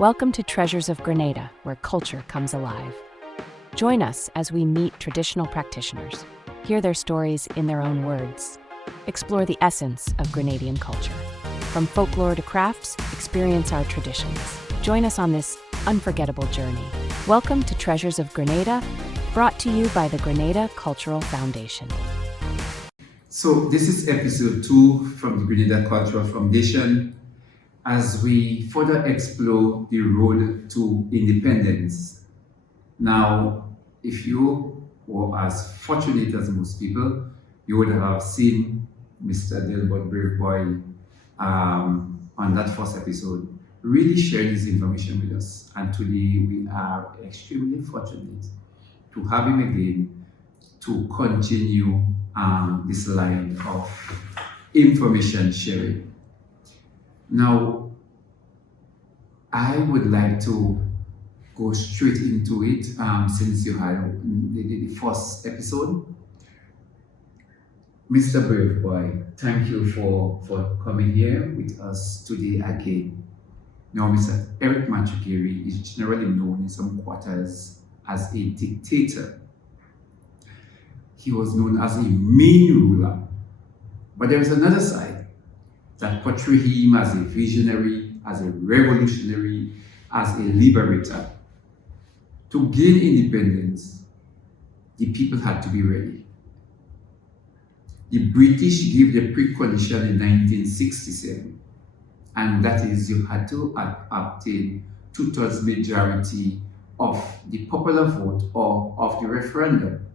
Welcome to Treasures of Grenada, where culture comes alive. Join us as we meet traditional practitioners, hear their stories in their own words, explore the essence of Grenadian culture. From folklore to crafts, experience our traditions. Join us on this unforgettable journey. Welcome to Treasures of Grenada, brought to you by the Grenada Cultural Foundation. So this is episode 2 from the Grenada Cultural Foundation as we further explore the road to independence. Now, if you were as fortunate as most people, you would have seen Mr. Delbert Braveboy on that first episode really share this information with us. And today we are extremely fortunate to have him again to continue this line of information sharing. Now, I would like to go straight into it since you had the first episode. Mr. Braveboy, thank you for coming here with us today again. Now, Mr. Eric Machugiri is generally known in some quarters as a dictator. He was known as a mean ruler. But there is another side that portrays him as a visionary, as a revolutionary, as a liberator. To gain independence, the people had to be ready. The British gave the precondition in 1967, and that is you had to obtain 2/3 majority of the popular vote or of the referendum.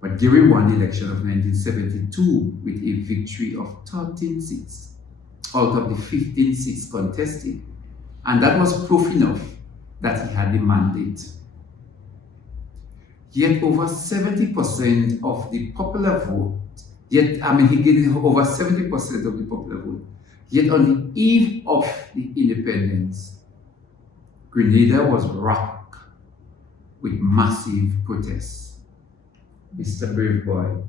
But Gary won the election of 1972 with a victory of 13 seats out of the 15 seats contested. And that was proof enough that he had the mandate. Yet over 70% of the popular vote, he gained over 70% of the popular vote. Yet on the eve of the independence, Grenada was rocked with massive protests. Mr. Braveboy,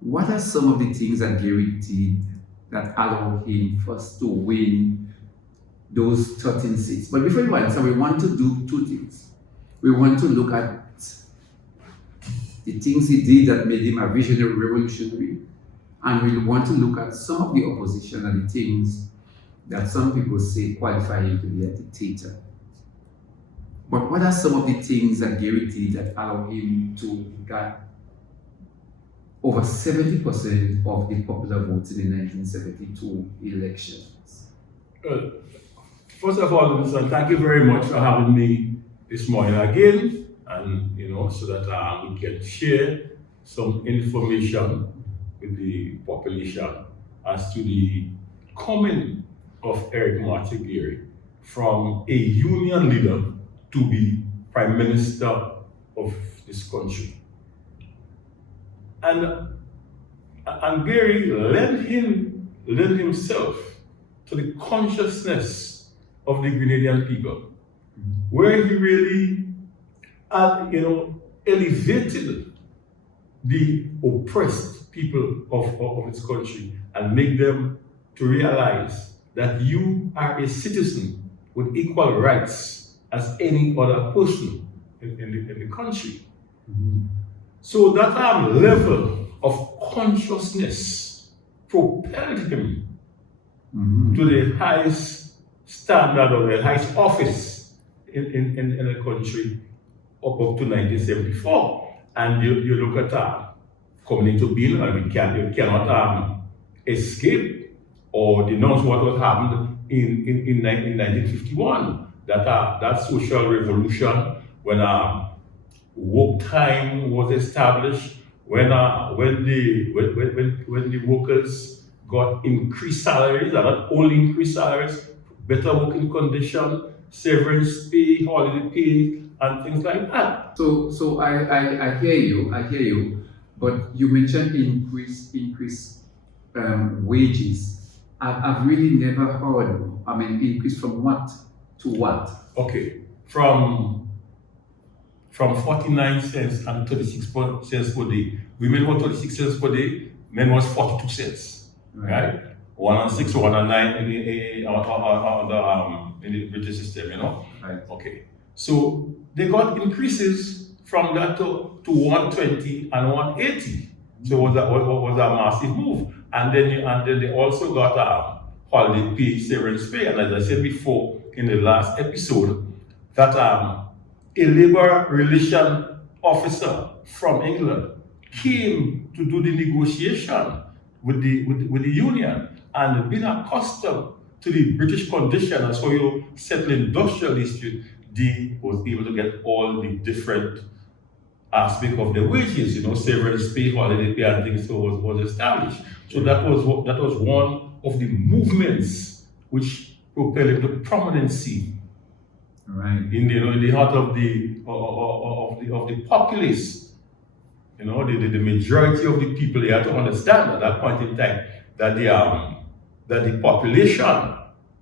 what are some of the things that Gary did that allowed him first to win those 13 seats? But before you answer, we want to do two things. We want to look at the things he did that made him a visionary revolutionary, and we want to look at some of the opposition and the things that some people say qualify him to be a dictator. But what are some of the things that Gary did that allowed him to get over 70% of the popular votes in the 1972 elections? First of all, Mr. Thank you very much for having me this morning again, and so that we can share some information with the population as to the coming of Eric Machugiri from a union leader to be Prime Minister of this country. And Gary led himself to the consciousness of the Grenadian people, where he really elevated the oppressed people of his country and make them to realize that you are a citizen with equal rights as any other person in the country. Mm-hmm. So that level of consciousness propelled him to the highest standard or the highest office in the country up to 1974. And you look at coming into being, and you cannot escape or denounce what was happened in 1951. That social revolution, when work time was established, when the workers got increased salaries, and not only increased salaries, better working condition, severance pay, holiday pay, and things like that. So I hear you, but you mentioned increased wages. I've really never heard. Increase from what to what? Okay, from 49 cents and 36 cents per day. Women were 36 cents per day, men was 42 cents, right? 1-6 or 1-9 in the British system, you know. Right. Okay. So they got increases from that to 120 and 180. So it was a massive move. And then they also got holiday pay, severance pay. And as I said before in the last episode, that a labor relation officer from England came to do the negotiation with the union, and being accustomed to the British condition as how you settle industrial dispute, they was able to get all the different aspect of the wages, you know, severance pay, holiday pay, and things so was established. So that was one of the movements which propelled him to prominency. Right. In the heart of the populace. You know, the majority of the people, they had to understand at that point in time that the population,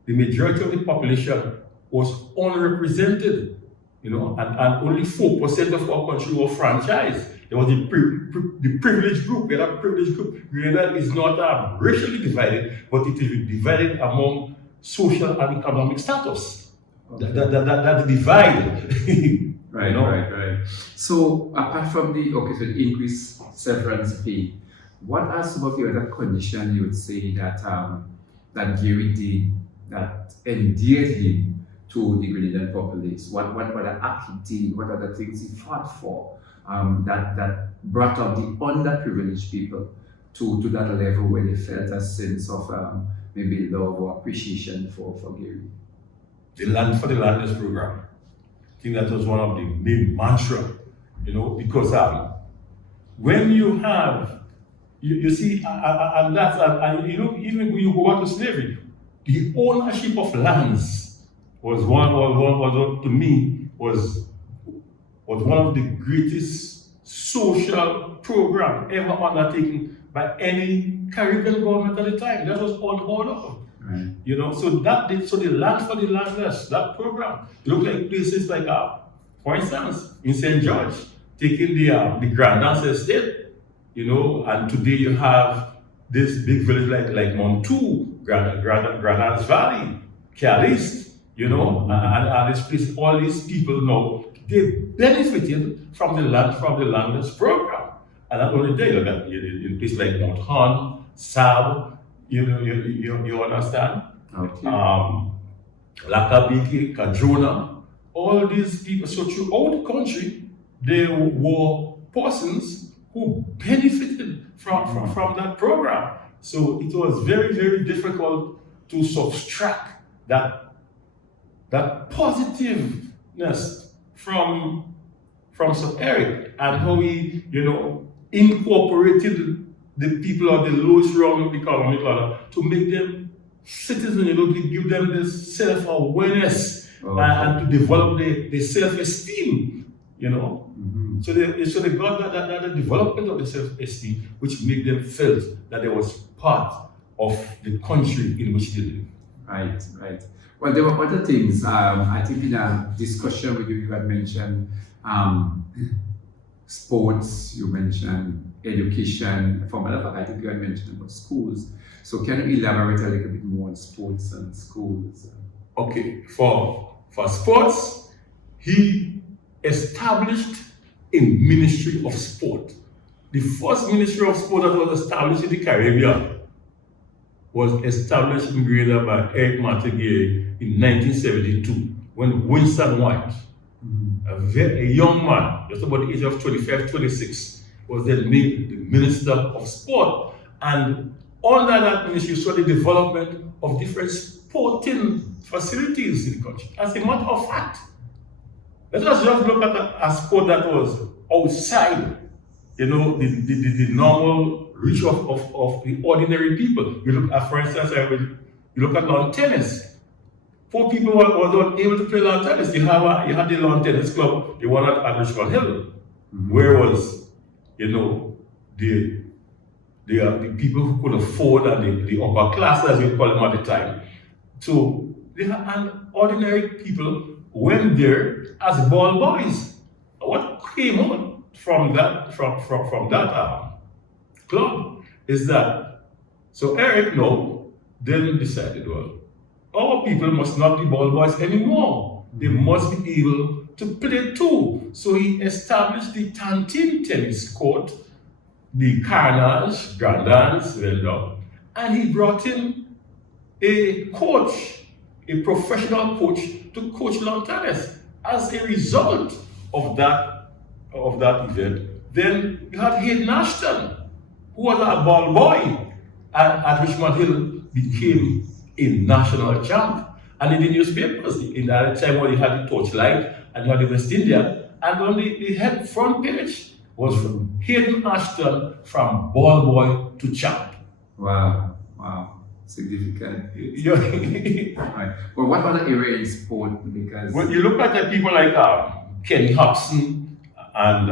the majority of the population was unrepresented. You know, and only 4% of our country were franchised. There was the privileged group. We had a privileged group. Grenada is not racially divided, but it is divided among social and economic status. Okay. That divide. Right, you know? right. So apart from the increased severance pay, what are some of the other conditions you would say that that Gary did that endeared him to the Grenadian populace? What other act he did? What other things he fought for that brought up the underprivileged people to that level where they felt a sense of maybe love or appreciation for Gary? The Land for the Landless program. I think that was one of the main mantra, you know, because when you have, you see, and that's, and you know, even when you go back to slavery, the ownership of lands was to me was one of the greatest social program ever undertaken by any Caribbean government at the time. That was unheard of. Right. You know, so the Land for the Landless, that program, look like places like, for instance, in St. George, taking the Grenada estate, you know, and today you have this big village like Montu, Grenada's Valley, Caliste, you know, and this place, all these people now, they benefited from the Land for the Landless program. And not only there, you got in places like Mount Horn, Sab, you understand? Okay. Lakabiki, Kajuna, all these people. So throughout the country, there were persons who benefited from that program. So it was very, very difficult to subtract that positiveness from Sir Eric and how he, you know, incorporated the people of the lowest rung of the economic ladder to make them citizens, you know, to give them this self-awareness and to develop the self-esteem, you know. Mm-hmm. So they got that development of the self-esteem, which made them feel that they was part of the country in which they live. Right. Well, there were other things. I think in a discussion with you had mentioned sports, you mentioned education. For myself, I think you had mentioned about schools. So can you elaborate a little bit more on sports and schools? Okay, for sports, he established a ministry of sport. The first ministry of sport that was established in the Caribbean was established in Grenada by Eric Mattegay in 1972 when Winston White, a young man, just about the age of 25, 26, was then made the Minister of Sport. And under that ministry, you saw the development of different sporting facilities in the country. As a matter of fact, let us just look at a sport that was outside, you know, the normal reach of the ordinary people. You look at, for instance, you look at lawn tennis. Poor people were not able to play lawn tennis. You had the lawn tennis club, the one at Richmond Hill, where was, you know, the people who could afford and the upper class, as we call them at the time. So and ordinary people went there as ball boys. What came out from that club is that so Eric now then decided, well, our people must not be ball boys anymore. They must be able to play too. So he established the Tantin tennis court, the Carnage, Grandans, Vendor, and he brought in a coach, a professional coach, to coach lawn tennis. As a result of that event, then you had Hayden Ashton, who was a ball boy at Richmond Hill, became a national champ. And in the newspapers, in that time when you had the Torchlight and you had the West India, and on the head front page was from Hayden Ashton from ball boy to champ. Wow, significant. Right. Well, what other area in sport? Because when you look at the people like Kenny Hobson and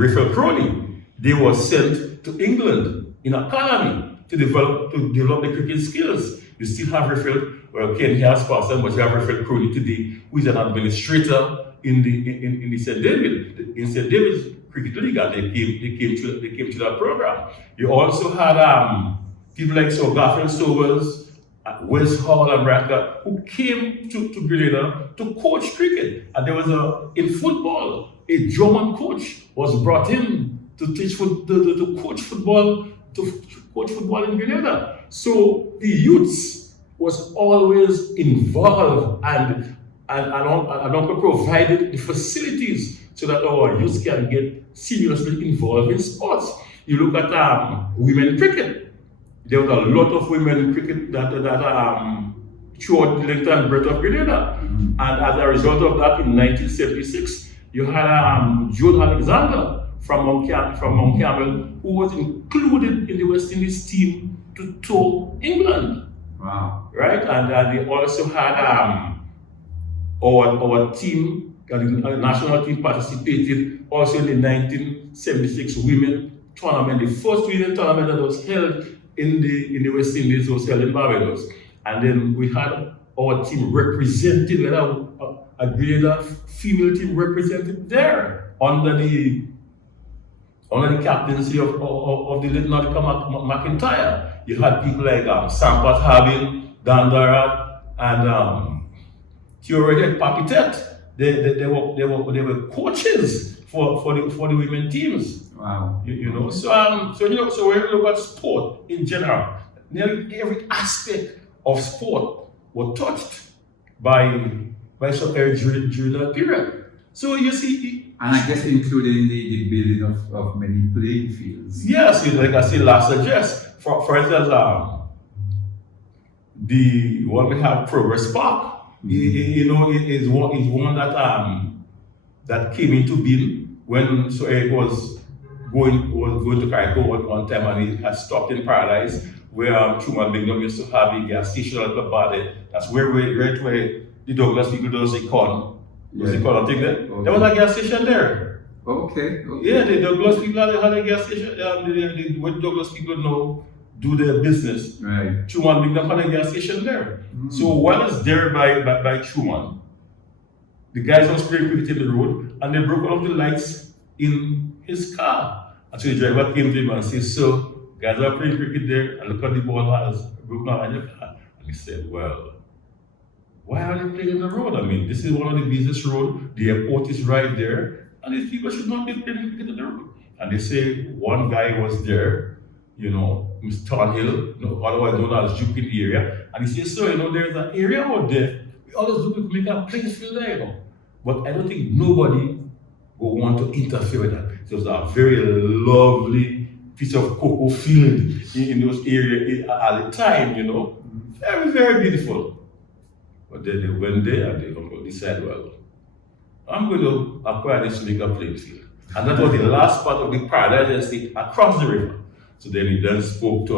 Raphael Crowley, they were sent to England in academy to develop the cricket skills. You still have Kenny has passed on, but you have Raphael Crowley today, who is an administrator in the St. David's Cricket League, and they came to that program. You also had people like Sir Garfield Sobers, Wes Hall and Branca, who came to Grenada to coach cricket. And there was in football, a German coach was brought in to teach to coach football in Grenada. So the youths was always involved and provided the facilities so that our youth can get seriously involved in sports. You look at women cricket. There was a lot of women in cricket that throughout the length and breadth of Grenada. And as a result of that, in 1976, you had Joan Alexander from Mount Carmel, who was included in the West Indies team to tour England. Wow. Right? And they also had our team, our national team participated also in the 1976 women tournament. The first women tournament that was held in the West Indies was held in Barbados. And then we had our team represented, we had a Grenada female team represented there under the captaincy of the late Nadia McIntyre. You had people like Sampat Harbin, Dan Darat, and Theoretic Papitet. They were coaches for the women teams. Wow. You know. So when you look at sport in general, nearly every aspect of sport was touched by soccer during that period. So you see, and I guess including the building of many playing fields. Yes, like I said last suggest. For instance, the one we have Progress Park. Is one that came into being when it was going to Carriacou at one time, and it had stopped in Paradise, where Truman Bingham used to have a gas station at the body. That's where the Douglas people does the con. Was the con thing there? Okay. There was a gas station there. Okay. Yeah, the Douglas people had a gas station. What Douglas people know do their business. Right. Truman Bingham had a gas station there. So while it's there by Truman, the guys was playing cricket in the road, and they broke one of the lights in his car. And so the driver came to him and said, "So, guys are playing cricket there, and look at the ball has broken out in your car." And he said, "Well, why are they playing on the road? I mean, this is one of the business roads, the airport is right there, and these people should not be playing cricket on the road." And they say one guy was there, Mr. Thornhill, otherwise known as Duke in the area, and he says, "So, there's an area out there, we always look to make a playing field there, But I don't think nobody will want to interfere with that. So it was a very lovely piece of cocoa field in those areas at the time, Very, very beautiful. But then they went there and they decided, well, I'm going to acquire this to make a playing field. And that was the last part of the Paradise Estate across the river. So then he then spoke to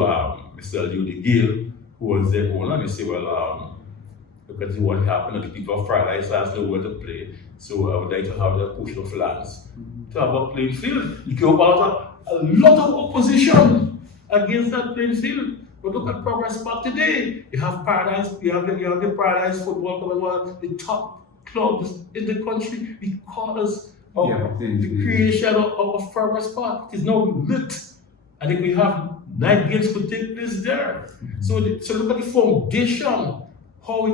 Mr. Judy Gill, who was their owner, and he said, well, look at what happened, and the people of Paradise has nowhere to play. So I would like to have that portion of lands to have a playing field. You came up a lot of opposition against that playing field. But look at Progress Park today. You have Paradise, you have the Paradise Football Club, one of the top clubs in the country because of the creation of Progress Park. It is now lit. I think we have night games could take place there. So look at the foundation, how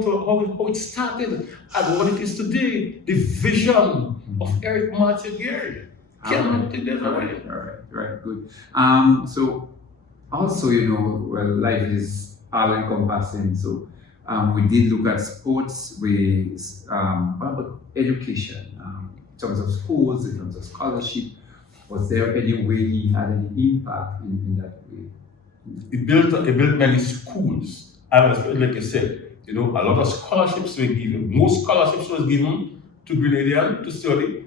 it started and what it is today, the vision of Eric Gary. Cannot take that away. Right, good. So also, well, life is all encompassing. So we did look at sports, what about education, in terms of schools, in terms of scholarship. Was there any way he had any impact in that way? He built many schools. And like I said, a lot of scholarships were given. Most scholarships was given to Grenadians to study.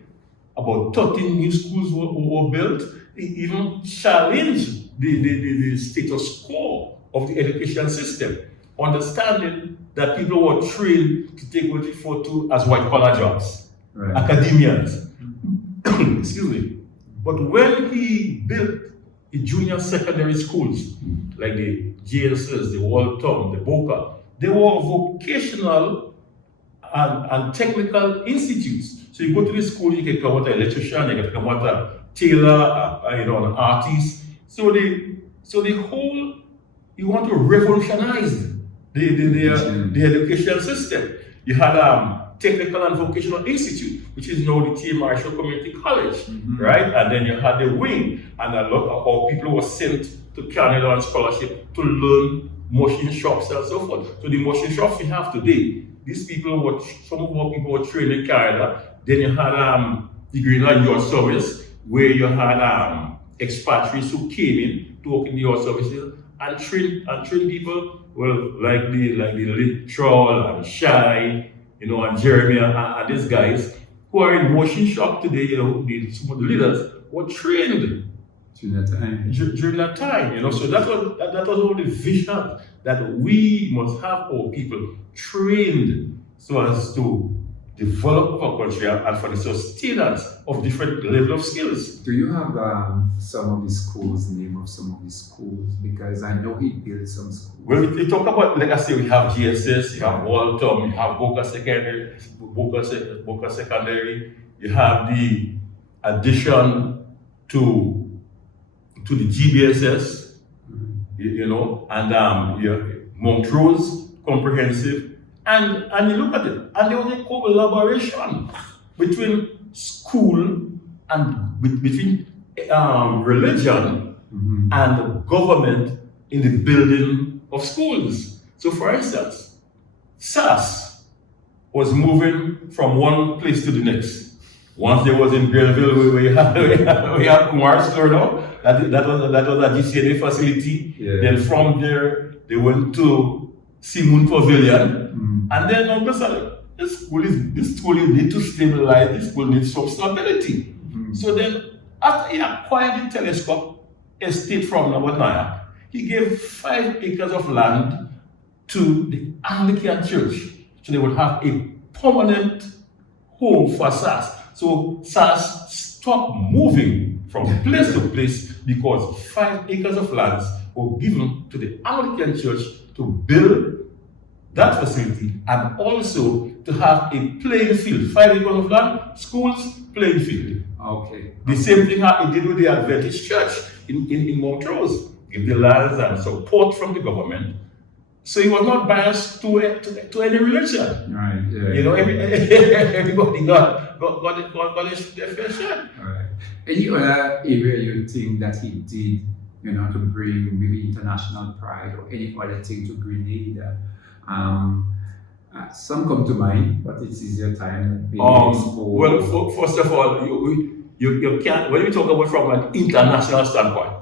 About 13 new schools were built. He even challenged the status quo of the education system, understanding that people were trained to take what we refer to as white-collar jobs, right. Academians. Excuse me. But when he built the junior secondary schools, like the JSS, the Walton, the Boca, they were vocational and technical institutes. So you go to the school, you can come out an electrician, you can come out a tailor, an artist. So the whole, you want to revolutionize the education system. You had Technical and Vocational Institute, which is now the T. Marshall Community College, right? And then you had the wing, and a lot of our people were sent to Canada on scholarship to learn machine shops and so forth. So the machine shops we have today, some of our people were trained in Canada. Then you had the Grenada Youth Service, where you had expatriates who came in to work in the youth services and train people, well, like the Littrell and Shy, and Jeremy and these guys who are in motion shop today. Some of the leaders were trained during that time. So that was all the vision, that we must have our people trained so as to develop our country and for the sustenance of different level of skills. Do you have some of the schools, name of some of the schools? Because I know he built some schools. Well, we talk about, like I say, we have GSS, you have Walton, you have Boca Secondary, you have the addition to the GBSS, and Montrose Comprehensive. And you look at it, and there was a collaboration between school and between religion and government in the building of schools. So, for instance, SAS was moving from one place to the next. Once they was in Greenville, we had Kumar Store now. That was a GCNA facility. Yeah. Then from there, they went to Simon Pavilion. And then all of a sudden, this school need to stabilize, this school needs some stability. So then, after he acquired the telescope estate from Naya, he gave 5 acres of land to the Anglican Church. So they would have a permanent home for SAS. So SAS stopped moving from place to place because 5 acres of land were given to the Anglican Church to build that facility and also to have a playing field. 5 acres of land, schools, playing field. Okay. The same thing he did with the Adventist Church in Montrose. Give the lands and support from the government. So he was not biased to any religion. Right. Yeah. Everybody got their fair share. Right. Any other area you think that he did, to bring maybe international pride or any other thing to Grenada? Some come to mind, but it's easier time. Well, first of all, you can't, when you talk about from an international standpoint,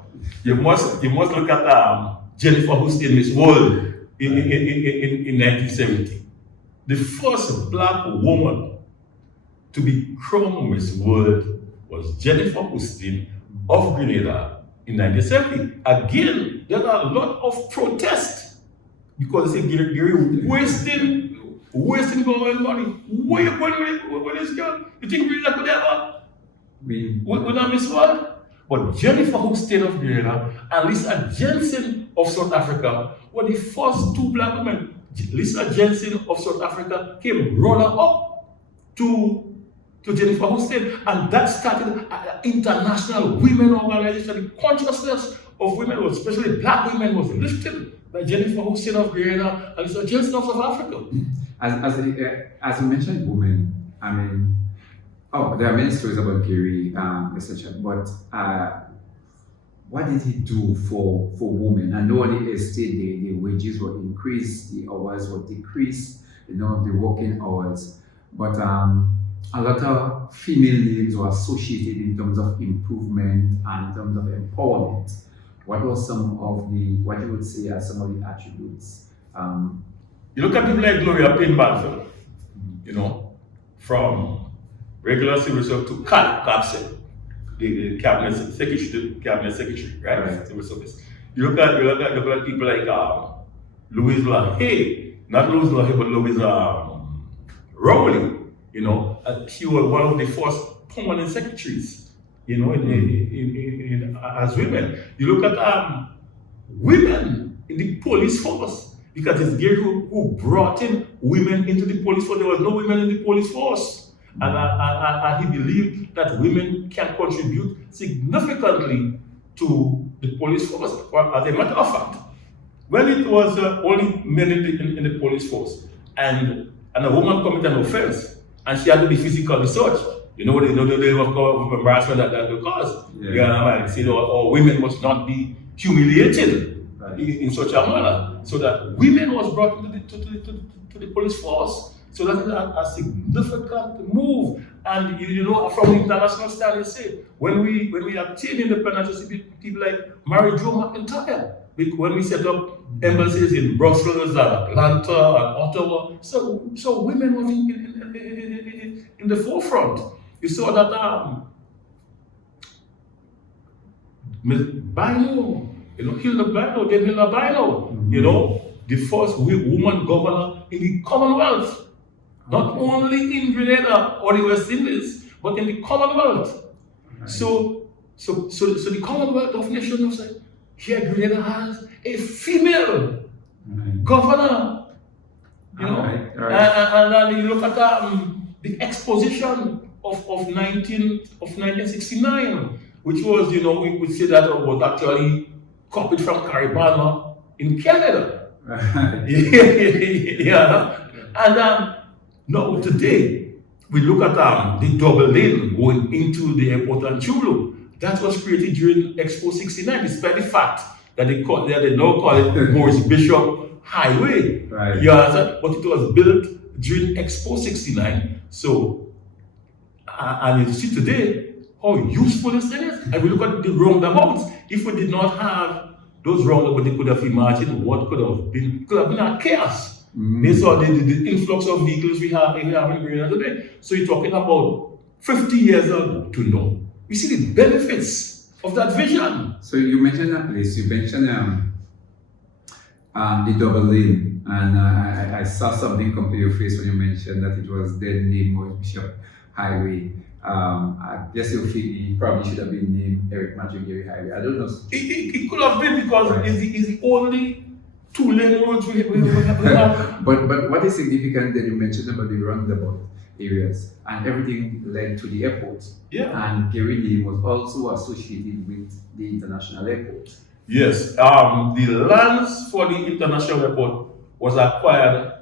you must look at Jennifer Houston Miss World in 1970. The first black woman to be crowned Miss World was Jennifer Houston of Grenada in 1970. Again, there are a lot of protests because they Gary wasting government money. Where you going with this girl? You think Grenada could ever win Miss World? But Jennifer Houston of Grenada and Lisa Jensen of South Africa were the first 2 black women. Lisa Jensen of South Africa came runner-up to Jennifer Houston, and that started an international women organization. The consciousness of women, especially black women, was lifted by Jennifer Hussein of Grenada and Sir Jensen of South Africa. As you mentioned, women, I mean, there are many stories about Gary, etc. But what did he do for women? I know on the estate the wages were increased, the hours were decreased, the working hours. But a lot of female names were associated in terms of improvement and in terms of empowerment. What were some of what you would say are some of the attributes? You look at people like Gloria Payne-Banfield, from regular civil service to captain, the cabinet secretary, right? Civil service. You look at people like Louise LaHaye, not Louise LaHaye, but Louise Rowley. She was one of the first permanent secretaries, as women. You look at women in the police force, because it's Gary who brought in women into the police force. There was no women in the police force. And he believed that women can contribute significantly to the police force. Well, as a matter of fact, when it was only men in the police force, and a woman committed an offense, and she had to be physically searched, they of embarrassment that will cause. Or women must not be humiliated in such a manner, so that women was brought to the police force. So that is a significant move. And from the international standard, say when we obtain independence, you see people like Mary Jo McIntyre. When we set up embassies in Brussels and Atlanta and Ottawa, so women were in the forefront. You saw that Ms. Bino, Hilda Bino, the first woman governor in the Commonwealth. Not only in Grenada or the West Indies, but in the Commonwealth. Right. So the Commonwealth of Nations said, here Grenada has a female governor. Right. And then you look at the exposition of 1969, which was, we would say that was actually copied from Caribana in Canada. Right. And now today, we look at the double lane going into the airport and Chulu. That was created during Expo 69, despite the fact that they now call it Maurice Bishop Highway. Right. But it was built during Expo 69. So, and you see today how useful this thing is. And we look at the roundabouts. If we did not have those roundabouts, they could have imagined what could have been. It could have been a chaos. Based on the influx of vehicles we have in Grenada today. So you're talking about 50 years ago to now. We see the benefits of that vision. So you mentioned that place. You mentioned the double lane, and I saw something come to your face when you mentioned that it was then named Maurice Bishop Highway. I guess you feel it probably should have been named Eric Majigiri Highway. I don't know. It could have been because it's the only two-lane roads we have. But what is significant that you mentioned about the roundabout areas and everything led to the airport. Yeah. And Gary name was also associated with the international airport. Yes. The lands for the international airport was acquired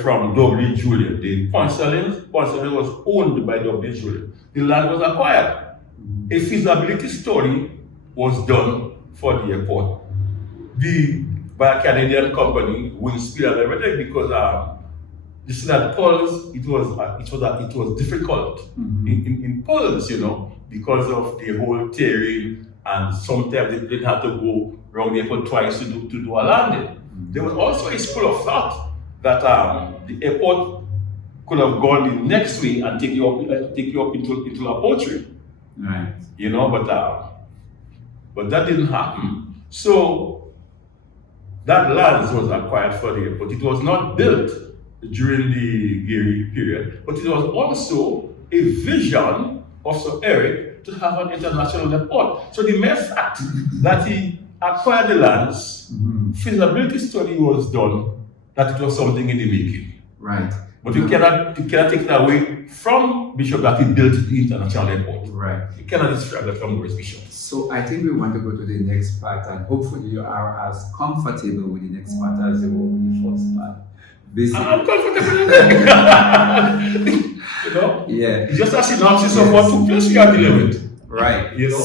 from W. Julian. The Point Sterling was owned by W. Julian. The land was acquired. A feasibility study was done for the airport. By a Canadian company, Winspeed and everything, because you see that Pulse, it was difficult in Pulse, because of the whole terrain, and sometimes they didn't have to go around the airport twice to do a landing. There was also a school of thought that the airport could have gone the next way and take you up into La Poterie. Right. But that didn't happen. So that land was acquired for the airport. It was not built during the Gary period, but it was also a vision of Sir Eric to have an international airport. So the mere fact that he acquired the lands, feasibility study was done, that it was something in the making. Right. But you cannot take it away from Bishop that he built the international airport. Right. You cannot distract that from Maurice Bishop. So I think we want to go to the next part, and hopefully you are as comfortable with the next part as you were with the first part. I'm comfortable with it. You know? Yeah. It's just a synopsis of what took place we are dealing with. Right. You know?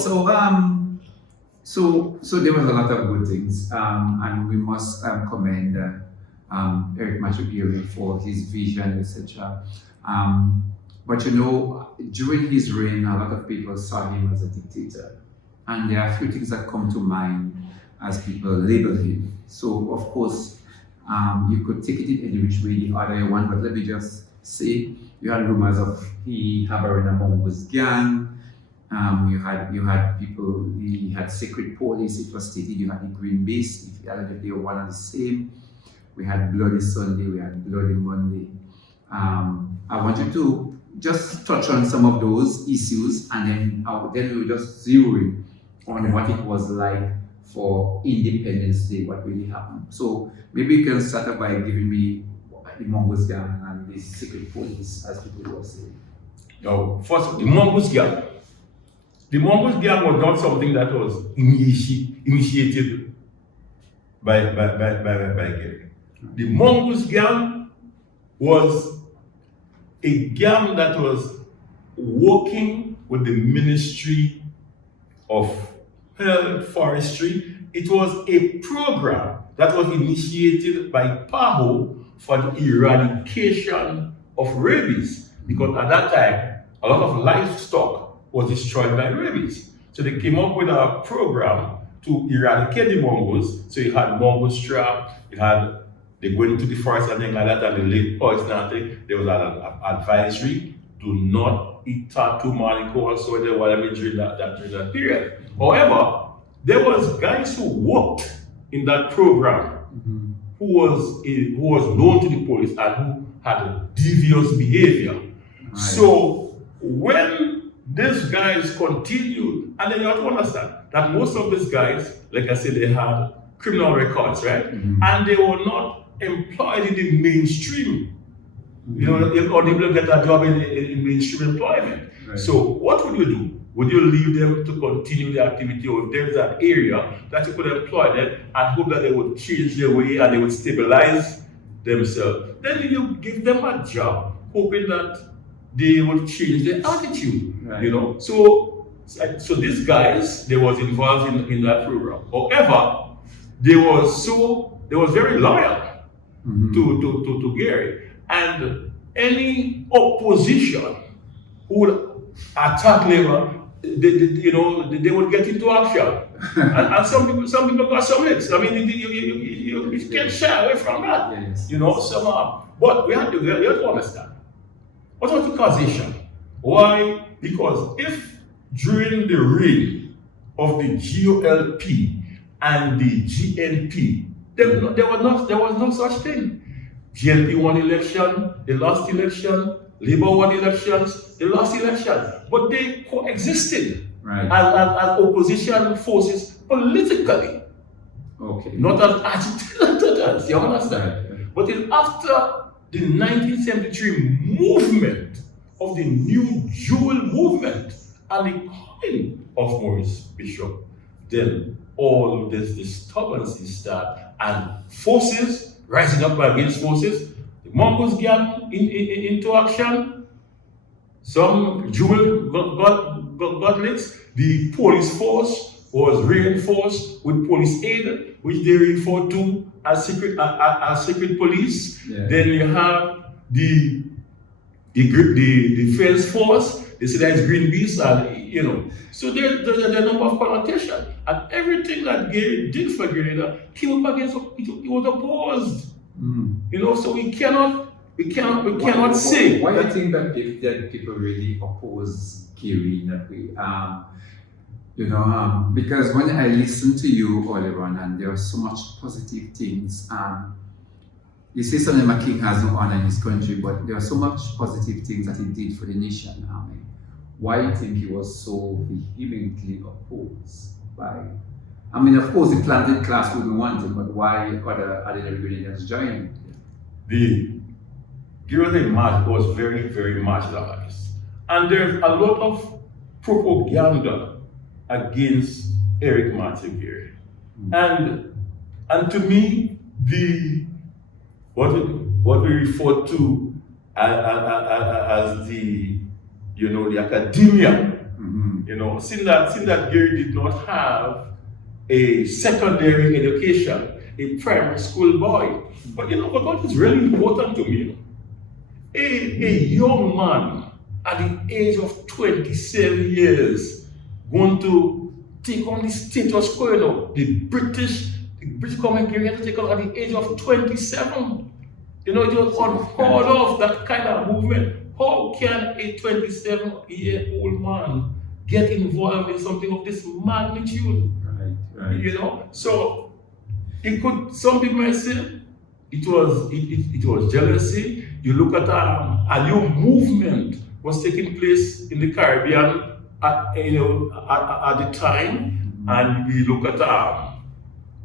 So there was a lot of good things, and we must commend Eric Machugiri for his vision, etc. But you know, during his reign, a lot of people saw him as a dictator, and there are a few things that come to mind as people label him. So of course, you could take it in any which way the other one, but let me just say, you had rumors of he harboring a Mongoose gang. You had people, he had secret police, it was stated you had the Green Base, if they were one and the same. We had Bloody Sunday, we had Bloody Monday. I want you to just touch on some of those issues, and then we'll just zero in on what it was like for Independence Day, what really happened. So maybe you can start off by giving me the Mongoose gang and the secret police, as people were saying. Now, first, the Mongoose gang. The Mongoose gang was not something that was initiated by Gary. The Mongoose gang was a gang that was working with the Ministry of Health Forestry. It was a program that was initiated by PAHO for the eradication of rabies, because at that time, a lot of livestock was destroyed by rabies. So they came up with a program to eradicate the mongoose. So you had mongoose trap, they go into the forest and things like that, and they lay poison and things. There was an advisory, do not eat tattoo molecule whatsoever during that period. However, there was guys who worked in that program who was known to the police and who had a devious behavior. Right. So when these guys continued, and then you have to understand that most of these guys, like I said, they had criminal records, right? And they were not employed in the mainstream, you know, or they will get a job in mainstream employment. Right. So what would you do? Would you leave them to continue the activity, or if there's an area that you could employ them and hope that they would change their way and they would stabilize themselves? Then you give them a job, hoping that they would change their attitude, right. You know. So these guys, they was involved in that program. However, they was very loyal to Gary, and any opposition who would attack labor, they would get into action. and some people got some licks. I mean, you can't shy away from that. Yes. You know, but we have to understand. What was the causation? Why? Because if during the reign of the GOLP and the GNP, there was no such thing. GNP won election, they lost election, Labour won elections, they lost election, but they coexisted, right, as opposition forces politically. Okay. Not as agitators, you understand? Right. But it's after the 1973 movement of the New Jewel movement and the coming of Maurice Bishop, then all this disturbances start, and forces rising up against forces. The Mongoose gang into action. Some Jewel got licks. The police force was reinforced with police aid, which they refer to as secret police. Yeah. Then you have the defense force. They say that's Green Beast, and you know. So there's a number of connotations, and everything that Gary did for Grenada came up against it was opposed. You know, so we cannot say. Why do you think that people really oppose Gary in that way? Because when I listened to you earlier on, and there are so much positive things, you say Sonny McKing has no honor in his country, but there are so much positive things that he did for the nation. Why do you think he was so vehemently opposed by? I mean, of course, the planted class wouldn't want him, but why other Grenadians joined? The was very, very marginalized. And there's a lot of propaganda against Eric Matthew. And to me, what we refer to as the academia, since that Gary did not have a secondary education, a primary school boy. But but what is really important to me, a young man at the age of 27 years going to take on the status quo, the British Commonwealth had to take on at the age of 27. It was unheard of, that kind of movement. How can a 27-year-old man get involved in something of this magnitude? Right. So some people might say it was jealousy. You look at a new movement was taking place in the Caribbean at the time, and we look at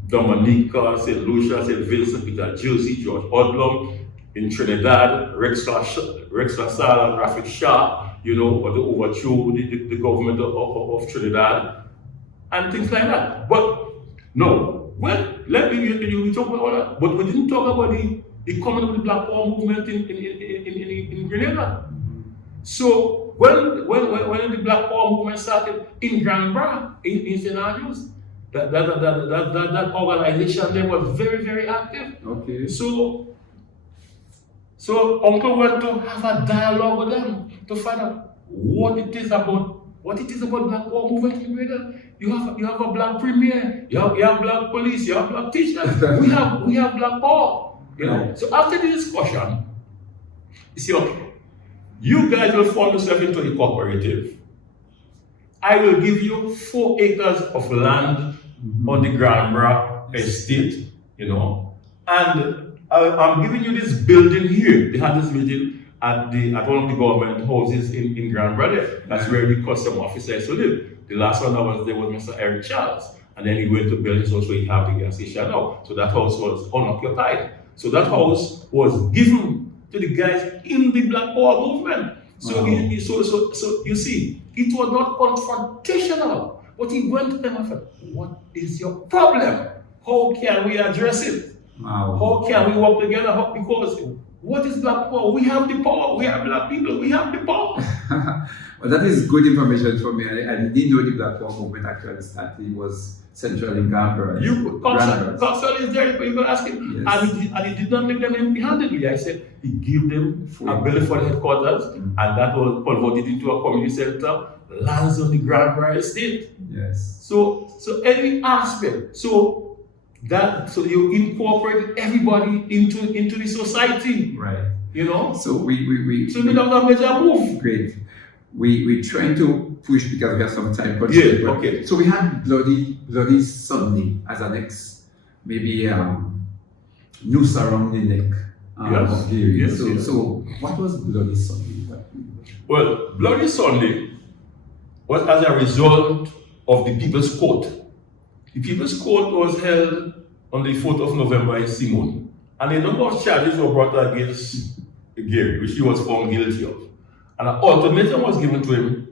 Dominica, St. Lucia, St. Vincent, Peter Jersey, George Odlum, in Trinidad, Rex LaSalle and Rafik Shah, but they overthrew the government of Trinidad and things like that. But no, we talk about all that, but we didn't talk about the coming of the Black Power movement in Grenada. So when the Black Power movement started in Grenada, in St. Andrews, that organization there was very, very active. Okay. So Uncle went to have a dialogue with them to find out what it is about Black Power movement in Grenada. You have a black premier, you have black police, you have black teachers. we have Black Power. So after the discussion, you see, okay, you guys will form yourself into a cooperative. I will give you 4 acres of land on the Granbra estate, and I'm giving you this building here. They had this building at one of the government houses in Granbra there. That's where the custom officer used to live. The last one that was there was Mr. Eric Charles, and then he went to build his house where he have the gas station now. So that house was unoccupied. So that house was given to the guys in the Black Power movement. So you see, it was not confrontational, but he went to them and said, "What is your problem? How can we address it? Wow. How can we work together? Because what is Black Power? We have the power. We are black people. We have the power." Well, that is good information for me. I didn't know the Black Power movement actually started. It was central in Gambra. Coxswain is there, you can ask him. Yes. And he did not leave them empty-handedly. I said he gave them a building for the headquarters, and that was converted into a community center, lands on the Granbra estate. Yes. So every aspect. So you incorporate everybody into the society. Right. So we don't have a major move. Great. We're trying to push because we have some time constraint. Yeah, okay. So we had Bloody Sunday as an maybe noose around the neck of Gary. Yes. So what was Bloody Sunday? Well, Bloody Sunday was as a result of the People's Court. The People's Court was held on the 4th of November in Simon, and a number of charges were brought against Gary, which he was found guilty of. And an ultimatum was given to him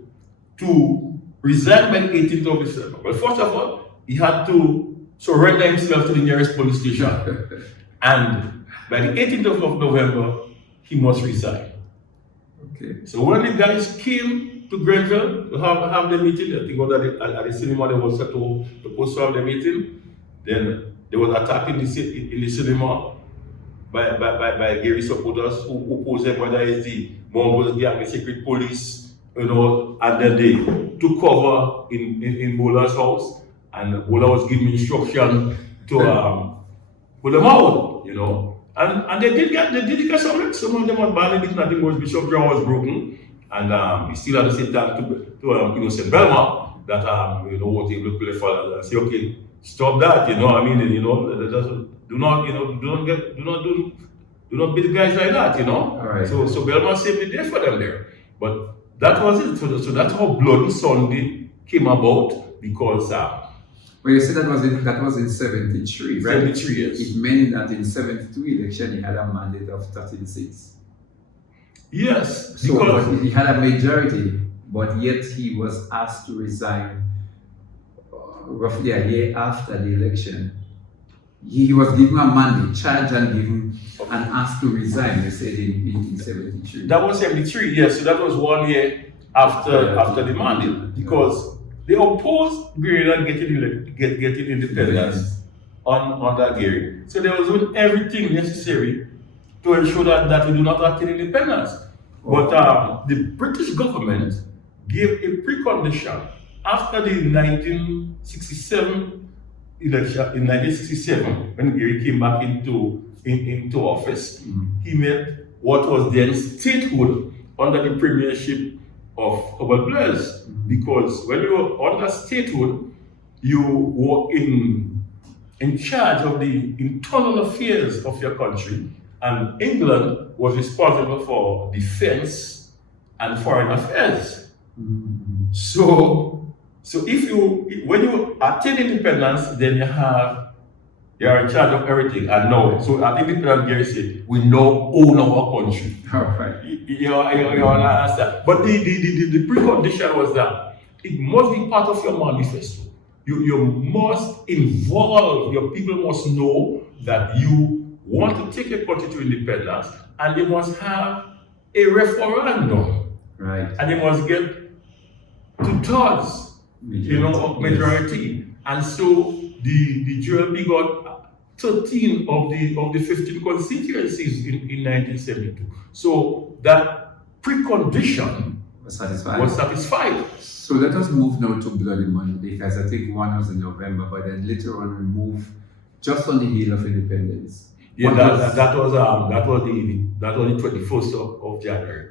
to resign by the 18th of December. Well, first of all, he had to surrender himself to the nearest police station. And by the 18th of November, he must resign. Okay. So when the guys came to Grenville to have the meeting, I think at the cinema they was set to post have the meeting, then they was attacked in the cinema by Gary supporters who opposed them, whether it's the Mongols gang, the secret police, and then they took cover in Bola's house, and Bola was giving instruction to put them out, and they did get some of them was badly beaten. I think was Bishop jaw was broken, and he still at the same time to Innocent Belma that what he looked play for and say, okay, stop that, do not beat the guys like that, Right. So Belma saved the day for them there. But that was it. So that's how Bloody Sunday came about, because well, you said that was in 73, right? 73 years. It meant that in 72 election he had a mandate of 13 seats. Yes, So because but he had a majority, but yet he was asked to resign roughly a year after the election. He was given a mandate, charged and given, and asked to resign, they said in 73. that was 73, yes. So that was 1 year after the mandate, because they opposed Grenada getting independence on that year. So they was doing everything necessary to ensure that we do not attain independence. But the British government gave a precondition after the 1967 election. In 1967, when Gary came back into office, he made what was then statehood under the premiership of Herbert Blaise. Because when you were under statehood, you were in charge of the internal affairs of your country, and England was responsible for defense and foreign affairs. So when you attain independence, then you are in charge of everything. And now, so at independence, Gary said, we now own our country. Right. You understand? But the precondition was that it must be part of your manifesto. You must involve, your people must know that you want to take your country to independence, and they must have a referendum. Right. And they must get 2/3, of majority. And so the GLP got 13 of the 15 constituencies in 1972. So that precondition Was satisfied. was satisfied. So let us move now to Bloody Monday, because I think one was in November, but then later on we moved just on the heel of independence. Yeah, What that was the 21st of January.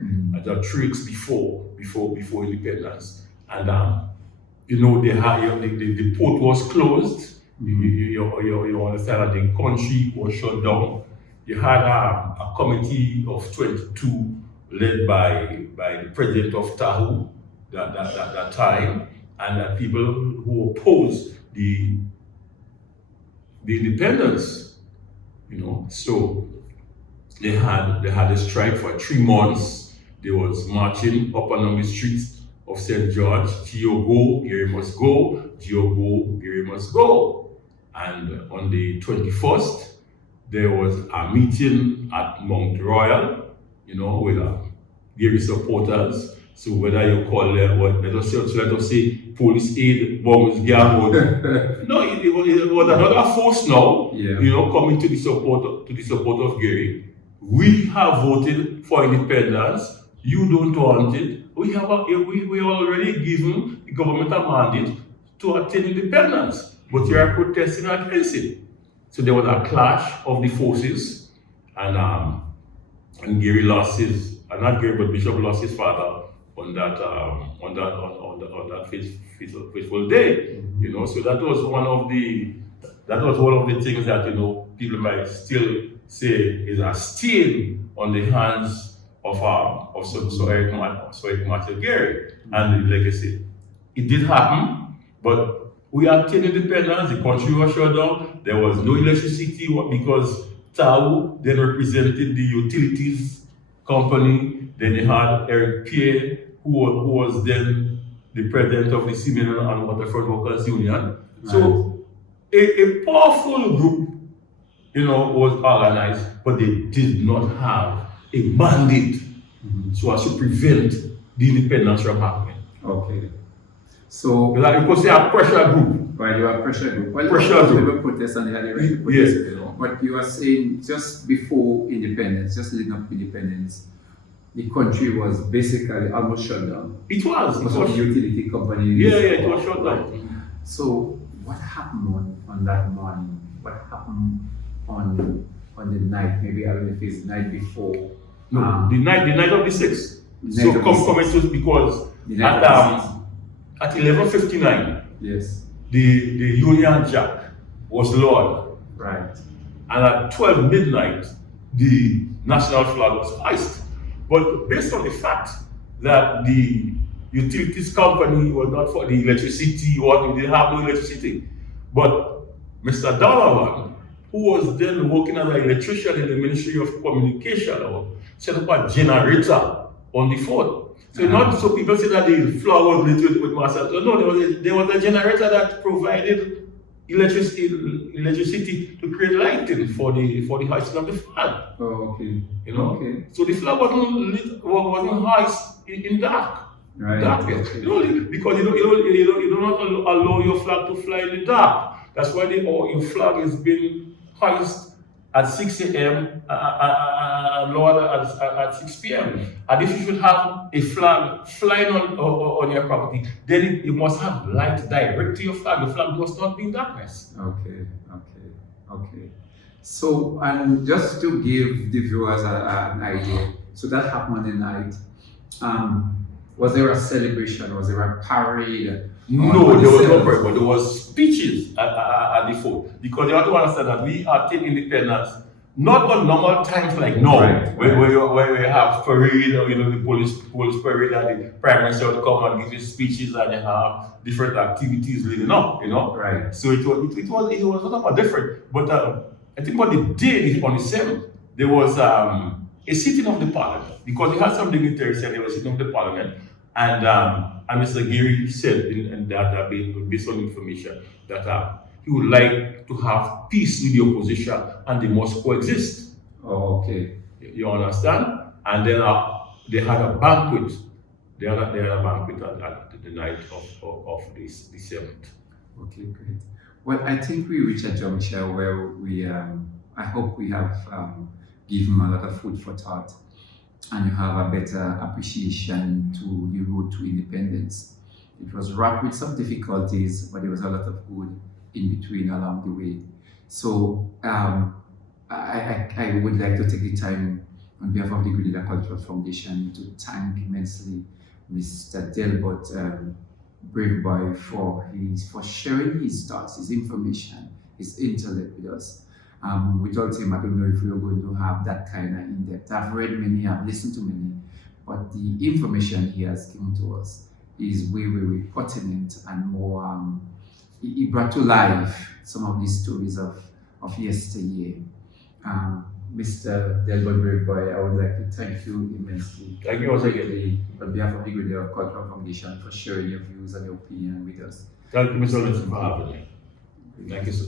The 3 weeks before independence, and they had the port was closed. You understand that the country was shut down. You had a committee of 22 led by the president of Tahoe that time, and people who opposed the independence. So they had a strike for 3 months. There was marching up and down the streets of St. George. Geo go, Gary must go. Geo go, Gary must go. And on the 21st, there was a meeting at Mount Royal, with Gary supporters. So whether you call them, let us say police aid, bombs, gamble. No, it was another force now, coming to the support of Gary. We have voted for independence. You don't want it. We already given the government a mandate to attain independence, but you are protesting against it. So there was a clash of the forces, and Gary lost not Gary, but Bishop lost his father on that fateful day. So that was one of the things that people might still say is a stain on the hands of Eric Matthew Gary and the legacy. It did happen, but we attained independence. The country was shut down. There was no electricity because Tahoe then represented the utilities company. Then they had Eric Pierre, who was then the president of the Cement and Waterfront Workers Union. So a powerful group, was organized, but they did not have a mandate so as to prevent the independence from happening. Okay. So because they are pressure group. Right, you are pressure group. Well, pressure group. People protest and they had the right to protest. But you are saying just before independence, just leading up to independence, the country was basically almost shut down. It was. Because of the utility companies. Yeah, it was shut down. So what happened on that morning? What happened on the night? Maybe I don't know if it's the night before. No, the night of the 6th. So coming to because at 11:59, yes, the Union Jack was lowered. Right. And at 12 midnight, the national flag was hoisted. But based on the fact that the utilities company was not for the electricity, or they didn't have no electricity, but Mr. Donovan, who was then working as an electrician in the Ministry of Communication, set up a generator on the fort. So not so people say that the flag was lit with massive. No, there was a generator that provided electricity to create lighting for the hoisting of the flag. Oh, okay. You know, Okay. so the flag wasn't hoisted in dark. Right. Darkness. Okay. You know, because you do not allow your flag to fly in the dark. That's why your flag is being hoisted at 6 a.m. Lowered at 6 p.m. And if you should have a flag flying on your property, then you must have light direct to your flag. Your flag must not be in darkness. Okay. So, and just to give the viewers an idea, so that happened on the night. Was there a celebration? Was there a parade? No, there was no parade, but there was speeches at the fort. Because you have to understand that we are taking independence not on normal times like now, where we have parade, or the police parade, and the prime minister will come and give his speeches, and you have different activities leading up, Right. So it was sort of different. But I think on the day on the 7th, there was a sitting of the parliament, because you had some dignitaries said they were sitting of the parliament, and Mr. Gary said in that based on information that he would like to have peace with the opposition and they must coexist. Oh, okay. You understand? And then they had a banquet. They had a banquet at the night of this the 7th. Okay, great. Well, I think we reach a juncture where we, I hope we have given a lot of food for thought, and you have a better appreciation to the road to independence. It was wrapped with some difficulties, but there was a lot of good in between along the way. So I would like to take the time on behalf of the Grenada Cultural Foundation to thank immensely Mr. Delbert Braveboy for sharing his thoughts, his information, his intellect with us. Without him, I don't know if we're going to have that kind of in-depth. I've read many, I've listened to many, but the information he has given to us is way pertinent and more. He brought to life some of these stories of yesteryear. Mr. Delbert Braveboy, I would like to thank you immensely. Thank you once again. On behalf of the Grenada Cultural Foundation for sharing your views and your opinion with us. Thank you, Mr. Linson, for having me. Thank you, sir.